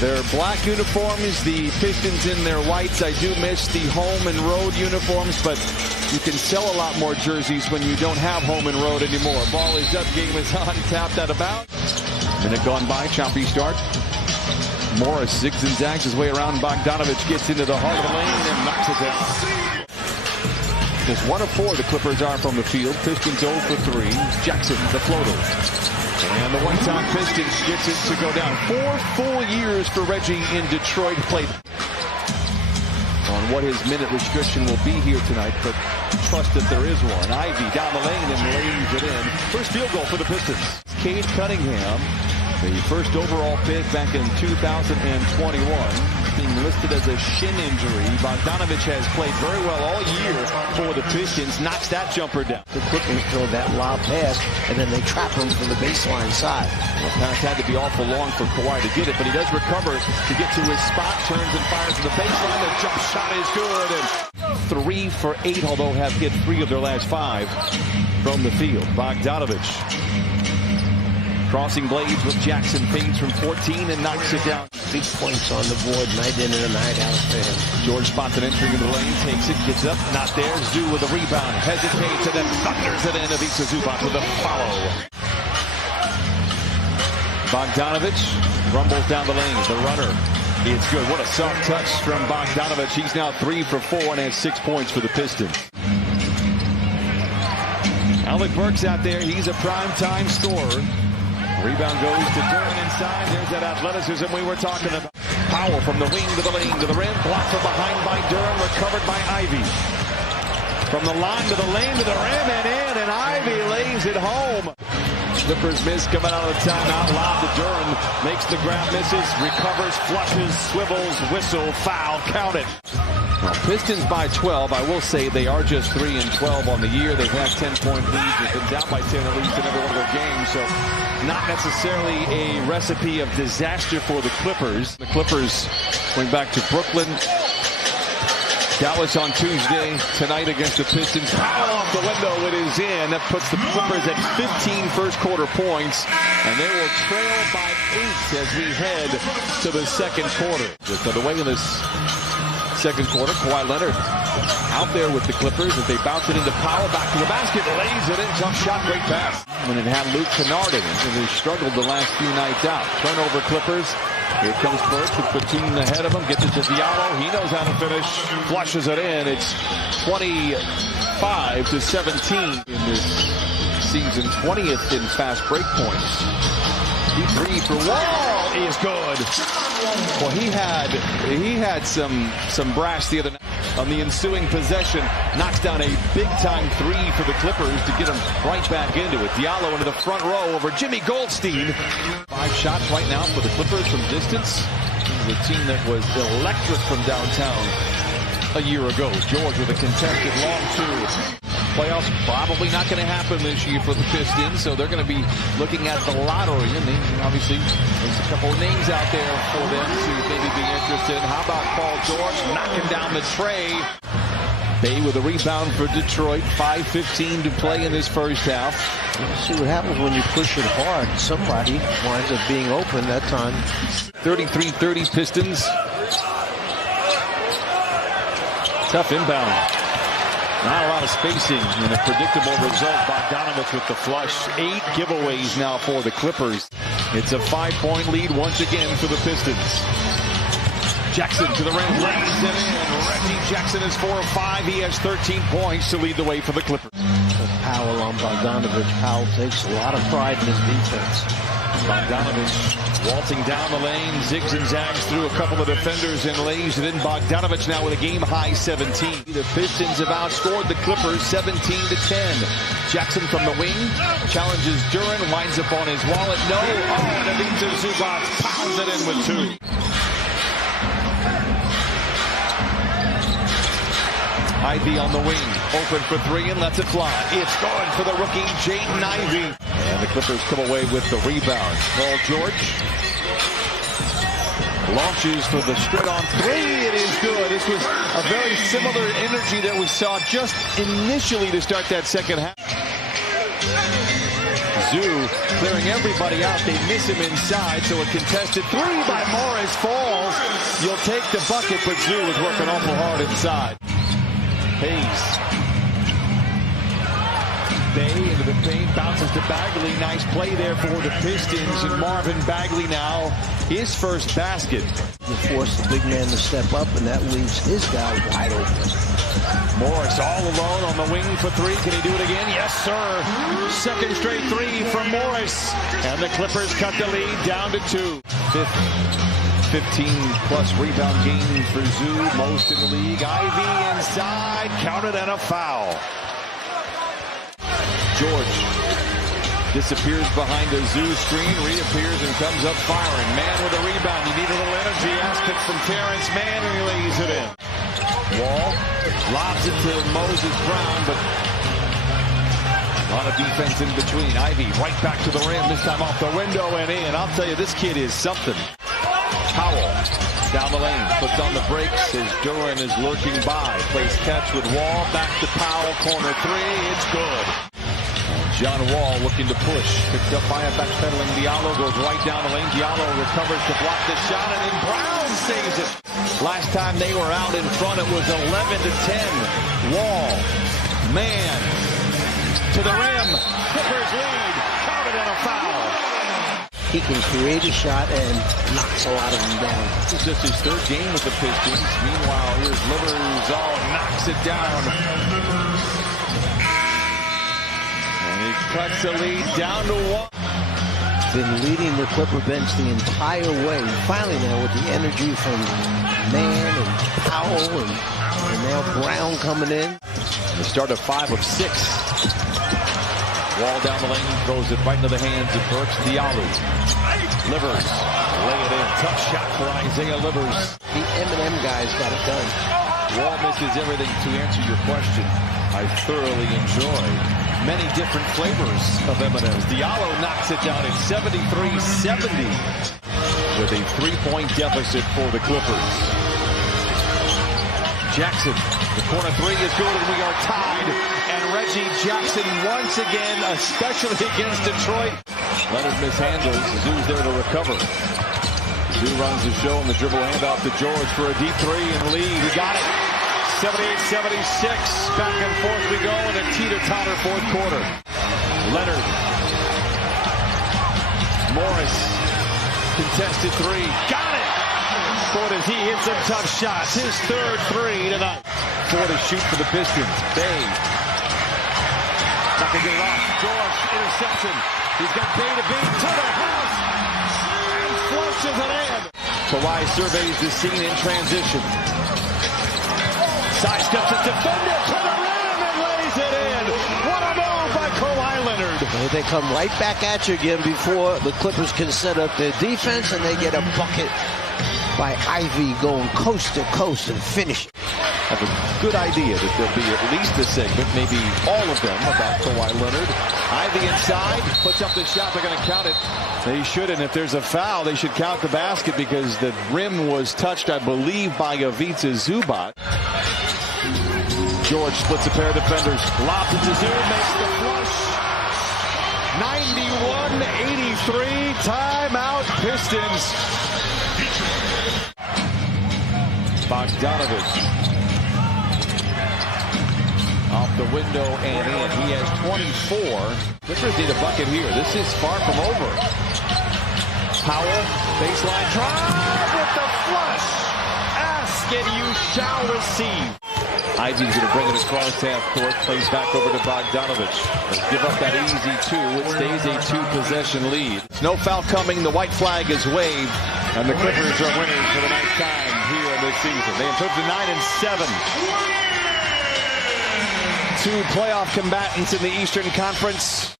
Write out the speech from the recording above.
Their black uniforms, the Pistons in their whites. I do miss the home and road uniforms, but you can sell a lot more jerseys when you don't have home and road anymore. Ball is up, game is on, tapped out of bounds. Minute gone by, choppy start. Morris zigs and zags his way around. Bogdanovich gets into the heart of the lane and knocks it down. Just 1 of 4 the Clippers are from the field. Pistons 0 for 3. Jackson, the floater. And the one-time Pistons gets it to go down. 4 full years for Reggie in Detroit. Played on what his minute restriction will be here tonight, but trust that there is one. Ivy down the lane and lays it in. First field goal for the Pistons. Cade Cunningham, the first overall pick back in 2021, being listed as a shin injury. Bogdanovich has played very well all year for the Pistons. Knocks that jumper down. To quickly throw that lob pass, and then they trap him from the baseline side. The pass had to be awful long for Kawhi to get it, but he does recover to get to his spot, turns and fires to the baseline. The jump shot is good. And 3 for 8, although have hit 3 of their last 5 from the field. Bogdanovich crossing blades with Jackson, fades from 14 and knocks it down. Big points on the board, night in and night out for him. George spots it entering into the lane, takes it, gets up, not there. Zoo with a rebound, hesitates, and then thunders it in. Ivica Zubac with a follow. Bogdanovich rumbles down the lane. The runner is good. What a soft touch from Bogdanovich. He's now 3 for 4 and has 6 points for the Pistons. Alec Burks out there. He's a prime-time scorer. Rebound goes to Duran inside. There's that athleticism we were talking about. Powell from the wing to the lane to the rim. Blocked from behind by Duran. Recovered by Ivy. From the line to the lane to the rim and in. And Ivy lays it home. Clippers miss coming out of the timeout. Lob to Duran. Makes the grab, misses. Recovers, flushes, swivels, whistle, foul. Count it. Well, Pistons by 12. I will say they are just 3 and 12 on the year. They've had 10-point leads. They've been down by 10 at least in every one of their games. So not necessarily a recipe of disaster for the Clippers. The Clippers going back to Brooklyn. Dallas on Tuesday. Tonight against the Pistons. Foul off the window. It is in. That puts the Clippers at 15 first-quarter points. And they will trail by 8 as we head to the second quarter. Just by the way in this second quarter, Kawhi Leonard out there with the Clippers as they bounce it into Powell, back to the basket, lays it in, jump shot, great pass. When it had Luke Kennard in it, and they struggled the last few nights out. Turnover Clippers. Here comes Burks with Batum ahead of him, gets it to Diallo. He knows how to finish, flushes it in. It's 25 to 17 in this season, 20th in fast break points. Deep 3 for Wall is good. Well, he had some brass the other night. On the ensuing possession, knocks down a big-time 3 for the Clippers to get him right back into it. Diallo into the front row over Jimmy Goldstein. 5 shots right now for the Clippers from distance. The team that was electric from downtown a year ago. George with a contested long 2. Playoffs probably not going to happen this year for the Pistons, so they're going to be looking at the lottery. And obviously, there's a couple of names out there for them to maybe be interested. How about Paul George knocking down the tray? Bay with a rebound for Detroit. 5:15 to play in this first half. Let's see what happens when you push it hard. Somebody winds up being open that time. 33-30 Pistons. Tough inbound. Not a lot of spacing and a predictable result. Bogdanovich with the flush. 8 giveaways now for the Clippers. It's a 5-point lead once again for the Pistons. Jackson to the rim, lays it in. Reggie Jackson is 4 of 5. He has 13 points to lead the way for the Clippers. Powell on Bogdanovich. Powell takes a lot of pride in his defense. Bogdanovich waltzing down the lane, zigs and zags through a couple of defenders and lays it in. Bogdanovich now with a game-high 17. The Pistons have outscored the Clippers 17-10. Jackson from the wing challenges Duran, winds up on his wallet. No, and Ivica Zubac pounds it in with 2. Ivy on the wing, open for 3 and lets it fly. It's good for the rookie Jaden Ivey. And the Clippers come away with the rebound. Paul George launches for the straight on 3. It is good. This was a very similar energy that we saw just initially to start that second half. Zoo clearing everybody out. They miss him inside, so a contested 3 by Morris. Morris falls. You'll take the bucket, but Zoo is working awful hard inside. Hayes. Bay into the paint, bounces to Bagley. Nice play there for the Pistons. And Marvin Bagley now, his first basket. You force the big man to step up, and that leaves his guy wide open. Morris all alone on the wing for three. Can he do it again? Yes, sir. Second straight three from Morris. And the Clippers cut the lead down to 2. 15-plus rebound game for Zoo, most in the league. Ivy inside, counted and a foul. George disappears behind a Zoo screen, reappears and comes up firing. Mann with a rebound. You need a little energy. Ask it from Terrence Mann, and he lays it in. Wall lobs it to Moses Brown, but a lot of defense in between. Ivy right back to the rim, this time off the window and in. I'll tell you, this kid is something. Powell down the lane, puts on the brakes as Duran is lurking by. Plays catch with Wall, back to Powell, corner three, it's good. John Wall looking to push, picked up by a backpedaling Diallo, goes right down the lane. Diallo recovers to block the shot, and then Brown saves it. Last time they were out in front, it was 11-10. Wall, man, to the rim, Clippers lead, counted and a foul. He can create a shot and knocks a lot of them down. This is just his third game with the Pistons. Meanwhile, here's Livers, knocks it down. And he cuts the lead down to 1. Been leading the Clipper bench the entire way. Finally now with the energy from Mann and Powell and now Brown coming in. The start of 5 of 6. Wall down the lane, throws it right into the hands of Burks. Diallo. Livers, lay it in. Tough shot for Isaiah Livers. The M&M guys got it done. Wall misses everything. To answer your question, I thoroughly enjoy many different flavors of M&M's. Diallo knocks it down at 73-70 with a 3-point deficit for the Clippers. Jackson, the corner three is good, and we are tied. And Reggie Jackson once again, especially against Detroit. Leonard mishandles. Zoo's there to recover. Zoo runs the show, and the dribble handoff to George for a deep three and lead. He got it. 78-76. Back and forth we go in a teeter-totter fourth quarter. Leonard. Morris. Contested three. Got it! Ford as he hits some tough shots. His third three tonight. Ford to shoot for the Pistons. Bay. Not gonna get it off. George, interception. He's got Bay to beat to the house. And flushes it in. Kawhi surveys the scene in transition. Sidesteps a defender to the rim and lays it in. What a move by Kawhi Leonard. They come right back at you again before the Clippers can set up their defense, and they get a bucket by Ivy going coast to coast and finish it. I have a good idea that there'll be at least a segment, maybe all of them, about Kawhi Leonard. Ivy inside, puts up the shot, they're going to count it. They shouldn't. If there's a foul, they should count the basket because the rim was touched, I believe, by Ivica Zubac. George splits a pair of defenders, lobs it to Zoo, makes the flush. 91-83, timeout Pistons. Bogdanovich. Off the window and in. He has 24. Clippers need a bucket here. This is far from over. Powell, baseline drive with the flush. Ask and you shall receive. Ivy's going to bring it across half court. Plays back over to Bogdanovich. Let's give up that easy two. It stays a two-possession lead. No foul coming. The white flag is waved. And the Clippers are winners for the ninth time here this season. They improved to 9-7. Two playoff combatants in the Eastern Conference.